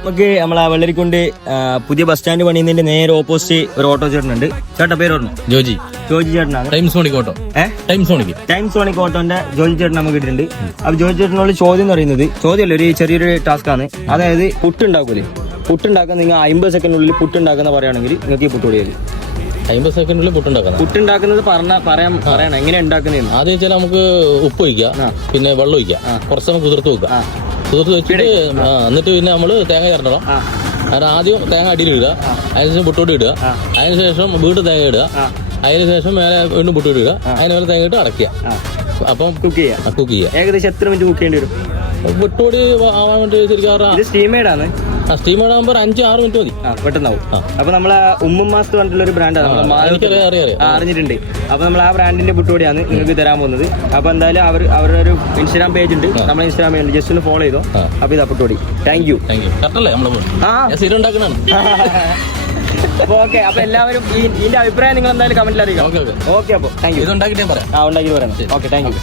നമുക്ക് നമ്മളെ വെള്ളരിക്കുണ്ട് പുതിയ ബസ് സ്റ്റാൻഡ് പണിയുന്നതിന്റെ നേരെ ഓപ്പോസിറ്റ് ഒരു ഓട്ടോ ചേട്ടനുണ്ട്. ചേട്ടാ പേര് പറഞ്ഞു? ജോജി ചേട്ടനാണ്. ടൈംസ് സോണിക് ഓട്ടോന്റെ ജോജി ചേട്ടൻ നമുക്ക് ഇട്ടിട്ടുണ്ട്. അപ്പൊ ജോജി ചേട്ടനോട് ചോദ്യം എന്ന് പറയുന്നത്, ചോദ്യമല്ല, ഒരു ചെറിയൊരു ടാസ്ക് ആണ്. അതായത് പുട്ടുണ്ടാക്കൂലേ, പുട്ടുണ്ടാക്കാൻ നിങ്ങൾ 50 സെക്കൻഡിനുള്ളിൽ പുട്ടുണ്ടാക്കുന്ന പറയുകയാണെങ്കിൽ നിങ്ങൾക്ക് ഈ പുട്ടുപൊടി തരും. 50 സെക്കൻഡിൽ പുട്ടുണ്ടാക്കുന്നത് പറയണം എങ്ങനെ ഉണ്ടാക്കുന്നതെന്ന്. ആദ്യം വെച്ചാൽ നമുക്ക് ഉപ്പ് ഒഴിക്കാം, പിന്നെ വെള്ളം ഒഴിക്കാം, കുറച്ച് സമയം കുതിർത്ത് വെക്കാം. കുതിർത്ത് വെച്ചിട്ട് എന്നിട്ട് പിന്നെ നമ്മള് തേങ്ങ ചേർക്കണം. അത് ആദ്യം തേങ്ങ അടിയിലിടുക, അതിനുശേഷം പുട്ടോടി ഇടുക, അതിനുശേഷം വീണ്ടും തേങ്ങ ഇടുക, അതിനുശേഷം മേലെ വീണ്ടും പുട്ടോടി ഇടുക, അതിന് മേലെ തേങ്ങ ഇട്ട് അടയ്ക്കുക. അപ്പം കുക്ക് ചെയ്യാം. ഏകദേശം എത്ര മിനിറ്റ് കുക്ക് ചെയ്യേണ്ടി വരും? പുട്ടോടി ആവാൻ വേണ്ടി ശരിക്കും സ്റ്റീമേഡാണ്. സ്റ്റീമേഡ് ആകുമ്പോൾ 5-6 മിനിറ്റ് മതി, പെട്ടെന്നാവും. അപ്പൊ നമ്മളെ ഉമ്മാസ് പറഞ്ഞിട്ടുള്ള ഒരു ബ്രാൻഡാണ്, അറിഞ്ഞിട്ടുണ്ട്. അപ്പൊ നമ്മൾ ആ ബ്രാൻഡിന്റെ പുട്ടുപൊടിയാണ് നിങ്ങൾക്ക് തരാൻ പോകുന്നത്. അപ്പൊ എന്തായാലും അവരുടെ ഒരു ഇൻസ്റ്റാഗ്രാം പേജ് ഉണ്ട്, നമ്മളെ ഇൻസ്റ്റാഗ്രാം പേജ് ഉണ്ട്, ജസ്റ്റ് ഒന്ന് ഫോളോ ചെയ്തോ. അപ്പൊ ഇതാ പുട്ടുപൊടി. Thank you. കറക്റ്റല്ലേ നമ്മള് അപ്പൊ ഓക്കെ. അപ്പൊ എല്ലാവരും ഇതിന്റെ അഭിപ്രായം നിങ്ങൾ എന്തായാലും കമന്റിൽ അറിയിക്കാം. ഓക്കെ. അപ്പൊ താങ്ക് യു. ഇത് ഉണ്ടാക്കിയിട്ട് പറയാം. ഉണ്ടാക്കി പറയാം. Okay, thank you.